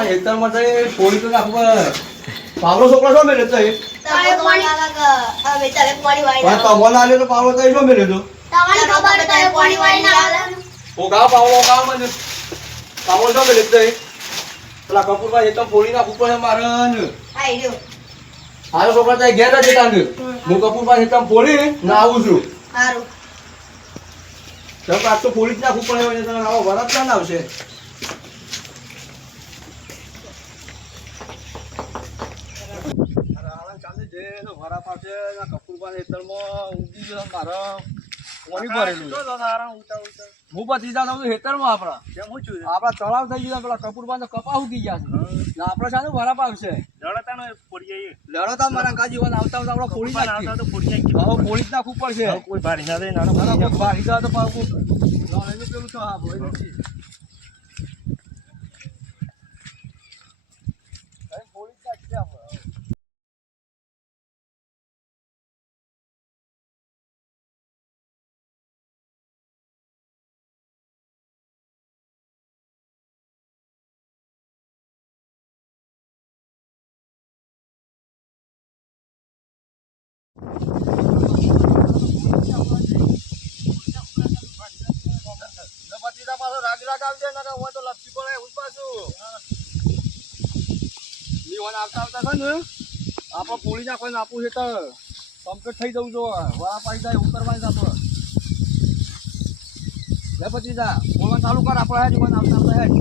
કપૂરભાઈ હેતરમાં જઈ થોડી તો નાખવું પાવલો છોકરો શું મેળ્યો તો એ તમે પાણી હવે તમે પાણી વાળી પણ તમને આલ્યો તો પાવલો તો એ શું મેળ્યો તો તમારી ખબર તમે પાણી વાળી ના આવે ઓ ગા મને પાવલો શું મેળ્યો તો એ પેલા કપૂરભાઈ હેતમ ફોડી નાખવું પડે મારે આઈ રહ્યો હાલો છોકરા ત્યાં ઘેર જ જતા હું કપૂરભાઈ હેતમ ફોડી ને આવું છું સારું તો આજ તો ફોડી જ નાખવું પડે તને આવો વરસ ના આવશે મારા પાસે કપૂરભાઈ હેતરમાં ઊંઘી ગયો મારા કોની ભરેલું હું પછી જાઉં હેતરમાં આપણા તળાવ થઈ ગયું પેલા કપૂરભાઈ કપા ઉગી ગયા છે ને આપણે સાને વરાપ આવશે લડતા મારા કાજી આવતા આપણે ફોડી નાખીએ ફોડી જ નાખવું પડશે કોઈ ભારી ના દે ભારી જાય તો પાછું પેલું તો હા ભાઈ નથી ફોડી જ નાખીએ આપણે આપણે પોળી નાખવાનું આપવું છે તો કમ્પ્લીટ થઈ જવું જો વાળા પાડી જાય ઉતરવાની આપણે લે પછી જા બોલવાનું ચાલુ કર આપણે હેડ જીવન આવતા હેડ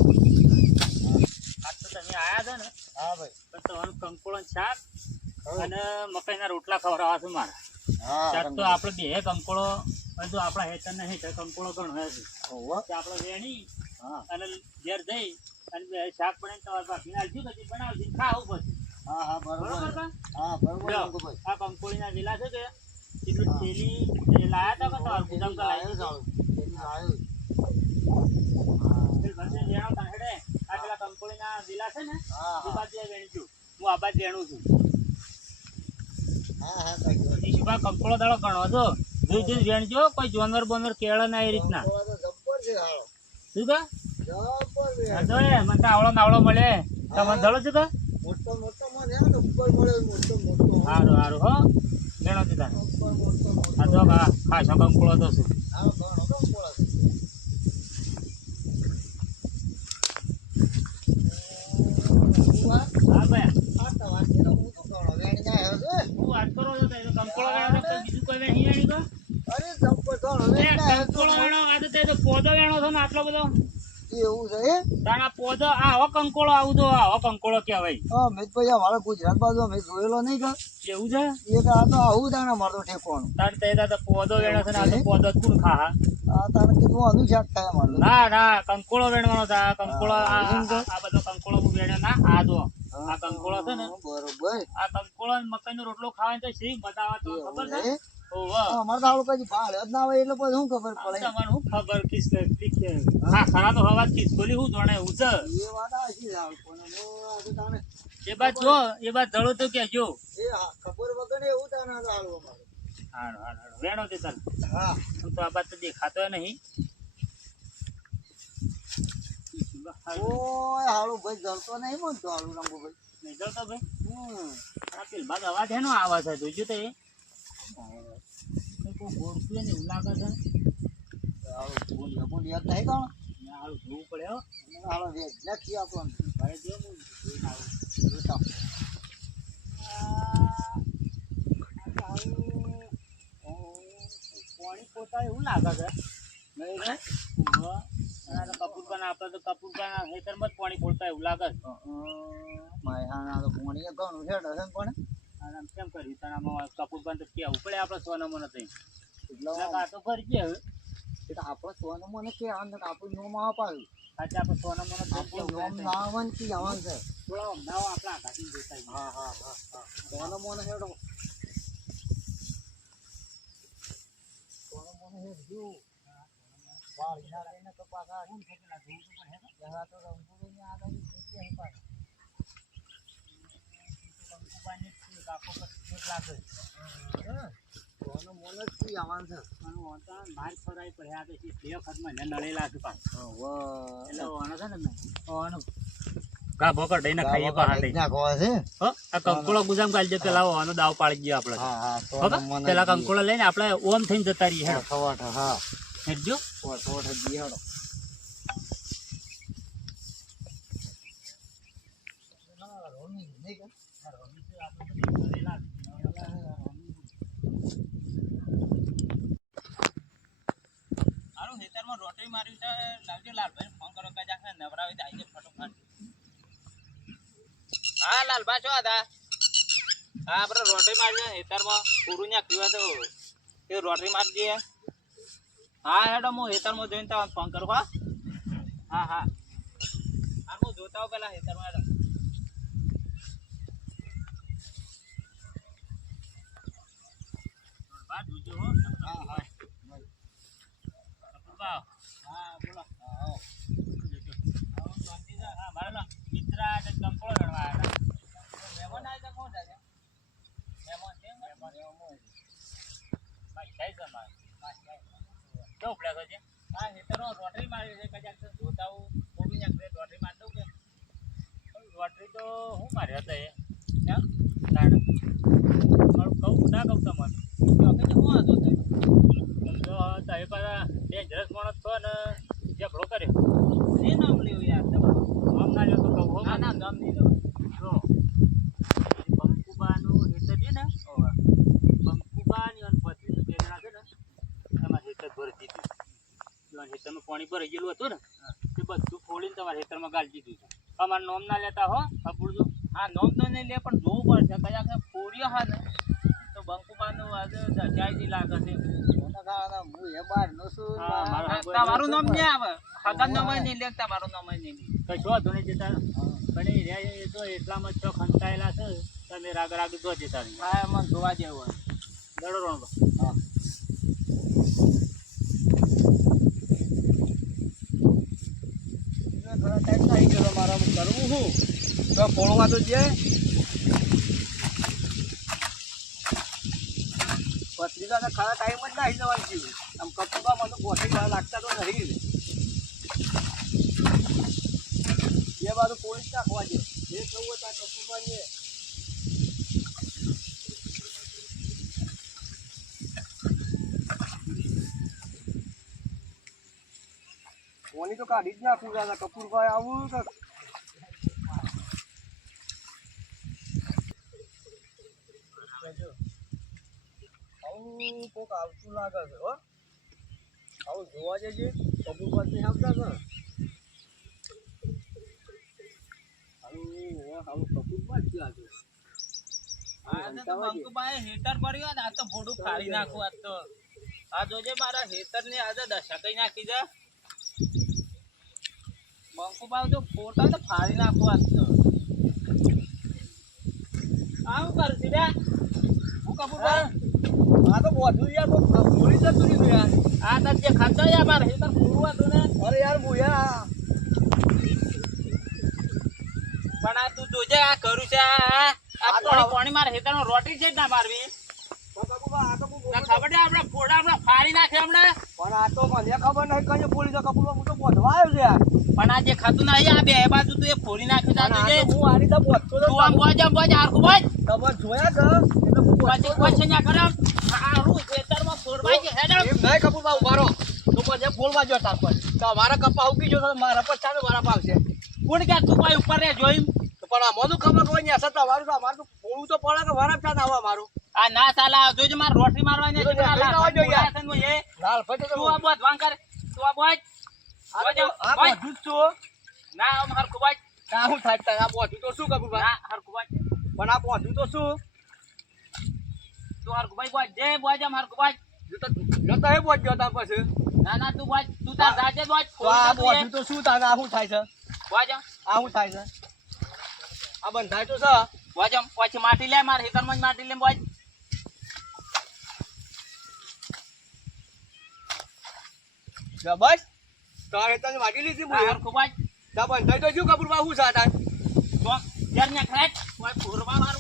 આજ તો તમે આયા છો ને હા ભાઈ પણ તમારું કંકોળો શાક અને મકાઈના રોટલા ખવડાવવા છે મારા શાક તો આપણે બે કંકોળો જો આપણા હેતર ને હેઠળ કંકોળો ઘણો હે છે આપણે વેણી અને ઘેર જઈ અને બે શાક બનાવીને તમારે બાકી નાખજો પછી બનાવજો ખાવું પછી હા હા બરોબર હા બરોબર ભાઈ આ કંકોળીના વેલા છે કે એટલું થેલી લાયા હતા કે તમારું ગુદામ કા લાવી આ પેલા કંકોળીના વેલા છે ને એ બાજુ વેણીશું હું આ બાજુ વેણું છું કંકોળો દાડો ઘણો હતો જોઈ જોઈ વેણજો કોઈ જોનર બોનર કેળા ના એ રીતના શું કા મને આવડો નાવડો મળે તમને દળો છો કા સારું સારું હો વેણો દીધા આ તો ખાસો કંકોળો તો છે હા ભાઈ હું વાત કરો છો કંકોળો વેણો બીજું કોઈ વેણી તો કંકોળો વેણો આ તો પોદો વેણો છો ને આટલો બધો એવું છે તાણા પોદો આવો કંકોળો આવતો આવો કંકોળો કહેવાય ભાઈ અમારા ગુજરાત બાજુ અમે જોયેલો નહીં કે એવું છે એક આ તો આવું દાણા મારતો ઠેકવાનું તાર તે તો પોદો વેણો છે ને આ તો પોદો કોણ ખા આ તારે કીધું આનું શાક થાય મારતો ના ના કંકોળો વેણવાનો છે આ કંકોળો આ બધો કંકોળો વેણ્યો ના આ જો આ કંકોળો છે ને બરોબર આ કંકોળો મકાઈનો રોટલો ખાવાની તો શી મજા આવે તો ખબર છે અમારે તો આવડું કઈ ભાડે જ ના હોય એટલે પછી શું ખબર પડે તમારે શું ખબર હા ખરા તો હવા ખીસકોલી શું જાણે એવું છે એ વાત આશી એ બાદ જો એ બાદ ધડો તો કેજો એ ખબર વગર એવું તાને હાલો અમારે હારો હારો વેણો તે ચાલ હા તો આ બાદ તો દેખાતો નહીં ઓય હાલો ભાઈ જલતો નહીં મન તો હાલો રંગુ ભાઈ નહીં જલતો ભાઈ આ પેલ બાદ અવાજ એનો આવે છે જોઈજો તો એ કોઈ ગોળતું ને એવું લાગે છે હાલો બોલી યાદ નહીં કોણ હારું જોવું પડે હો હાલો વેજ લખી આપણને ભાઈ જો હું જોઈને આવું જોતા પાણી પોતા એવું લાગે છે નહીં રે કપૂરકાના આપણે તો કપૂરકાના ખેતરમાં જ પાણી પોતા એવું લાગે છે માયા તો પાણી ઘણું છે ડસન પણ આમ કેમ કર્યું તારામાં કપૂરકાન તો કેવું પડે આપણે સોનામાં નથી એટલે કાં તો ફરી ગયા એટલે આપણે સોનું મને કે આપણું નોમ અપાયું આજે આપણે સોનામાં આપણું નોમ નાવન થી આવવાનું છે થોડા નાવ આપણા આઘાથી જોતા હા હા હા હા સોનું મને હેડો સોનું મને હેડજો વાળી ના લઈને તો પાછા શું થયેલા જોવું તો પણ હે જરા તો રંગુની આગળ થઈ ગયા પાછા કંકુબાની કાપો પર લાગે સોનું મને જ થી આવવાનું છે અને ઓતા બહાર ફરાઈ પડ્યા તો બે વખતમાં એને નળેલા છે પાછા એટલે ઓનો છે ને ઓનો ગાભો કઢાઈને ખાઈએ પહાડે. હો આ કંકોળો ગુજામ ગાલજો પેલા આનો દાવ પાડી ગયો આપણે. ખબર પેલા કંકોળો લઈને આપણે ઓમ થઈને જતા રહીએ. હેડજો રોટરી માર્યું છે. લાવજો લાલભાઈ ફોન કરો કદાચ નવરાવી દે આવી ફટોફટ. હા લાલભા છો હતા. હા આપણે રોટરી મારી હેતરમાં પૂરું ને પીવા તો એ રોટરી મારી દઈએ. હા હેડો હું હેતરમાં જોઈને તમને ફોન કરું. હા હા હા હું જોતા હોઉં પેલા હેતરમાં હેડો. જોજો હો. હા હા હા બોલો. હા મારા મિત્ર કંકોળો રણવા આવ્યા. મહેમાન આવ્યા કોણ છે? મહેમાન છે કેવું પ્લેસ છે? હા હેતરો રોટરી મારી છે કદાચ જોતા હું બોલી નાખે રોટરી મારી દઉં કે રોટરી તો હું માર્યો હતો એ મારું કહું ના કહું તમને શું હતો તમે પાછા ડેન્જરસ માણસ છો ને ઝઘડો કર્યો. એ નામ લેવું યાર તમારું નામ ના લ્યો તો કહું. ના ના નામ નહીં લેવું. જો બંકુબાનું હેતર છે ને બંકુબાની અને પથરી બે જણા છે ને તમારે હેતર ભરી દીધું. હેતરનું પાણી ભરાઈ ગયેલું હતું ને તે બધું ફોડીને તમારા હેતરમાં ગાળી દીધું છે. તમારું નોમ ના લેતા હો અપૂરજો. હા નોમ તો નહીં લે પણ જોવું પડશે કદાચ ફોડ્યો હા ને તો બંકુબાનું આજે દજાઈ લાગે છે. તમારું નામ નહીં આવે. હગન નામ નહીં લે. તમારું નામ નહીં લે. કશો વાંધો નહીં જતા પણ એ તો એટલામાં છો ખંતાયેલા છે તમે રાગ રાગ જો જતા નહીં. હા મને જોવા જેવું દડો રણ. હા થોડા ટાઈમ થઈ ગયો મારા કરવું શું તો ફોડવા તો છે. પત્રિકાને ખરા ટાઈમ જ નાખી જવાનું છે. આમ કપૂરમાં મને બોટી લાગતા તો નહીં. એ બાજુ પોલીસ નાખવા છે. જે થવું હોય ત્યાં કપૂરમાં છે. કોની તો કાઢી જ નાખું દાદા કપૂરભાઈ આવું કે આવું કોક આવતું લાગે છે. હો આવું જોવા જઈએ કપૂરભાઈ નહીં આવતા કે આવું કપૂરભાઈ જ લાગે. બંકુભાઈ હેટર ભર્યો ને આ તો ભોડું ફાડી નાખું. આજ તો આ જોજે મારા હેટર ને આજે દશા કઈ નાખી દે. બંકુભાઈ તો ફોટા તો ફાડી નાખું. આજ તો આવું કરું છું રે હું કપૂરભાઈ. આ તો બધું યાર ભૂલી જતું નહીં યાર. આ તાર જે ખાતો યાર મારે હેટર પૂરું હતું ને. અરે યાર મુયા પણ આ તું જોજે આ કરું છે. આ પાણી મારે હેતરમાં રોટી છે જ ના મારવી. ખબર આપણે ફોડા આપણે ફાડી નાખે હમણાં. પણ આ તો મને ખબર નહીં કઈ ફોડી તો કપૂર હું તો બોધવા આવ્યો છે યાર. પણ આ જે ખાતું નહીં આ બે બાજુ તું એ ફોડી નાખ્યું. હું આ રીતે બોધતો તું આમ બોજ આરખું બોજ ખબર જોયા કે પછી ક્વેશ્ચન ના કરે આરું ખેતરમાં ફોડવાય છે હેડ એમ નહીં કપૂરમાં ઉભારો તો પછી ફોડવા જો તાર પર તો મારા કપા ઉગી ગયો મારા પર ચાલે મારા પાવશે કોણ કે તું ભાઈ ઉપર રે જોઈમ પણ આ મને ખબર કોઈ નહીં અસર તમારું તો અમારું તો ફોડવું તો પડે કે વારા ચાલ આવા મારું આ ના ચાલે જોઈજો માર રોટરી મારવાની છે લાલ ભાઈ તું આ બોધ વાંગ કર તું આ બોધ આ બોધ છું ના આમ હરખું બોધ કા હું થાય આ બોધ તો શું કરું ના હરખું બોધ પણ આ બોધ તો શું તું હરખું ભાઈ બોધ જે બોધ આમ હરખું બોધ જોતા હે બોધ જોતા પછી ના ના તું બોધ તું તાર જાજે બોધ આ બોધ તો શું તાર આ શું થાય છે બોધ આ શું થાય છે આ બંધાય તો છે બોધ આમ પછી માટી લે માર હેતરમાં જ માટી લે બોધ બસ તારે તને વાગી લીધી હું યાર ખૂબ જ તા બંધાઈ તો શું કપૂર બા હું સાતા તો યાર ને ખાય કોઈ ફોરવા મારું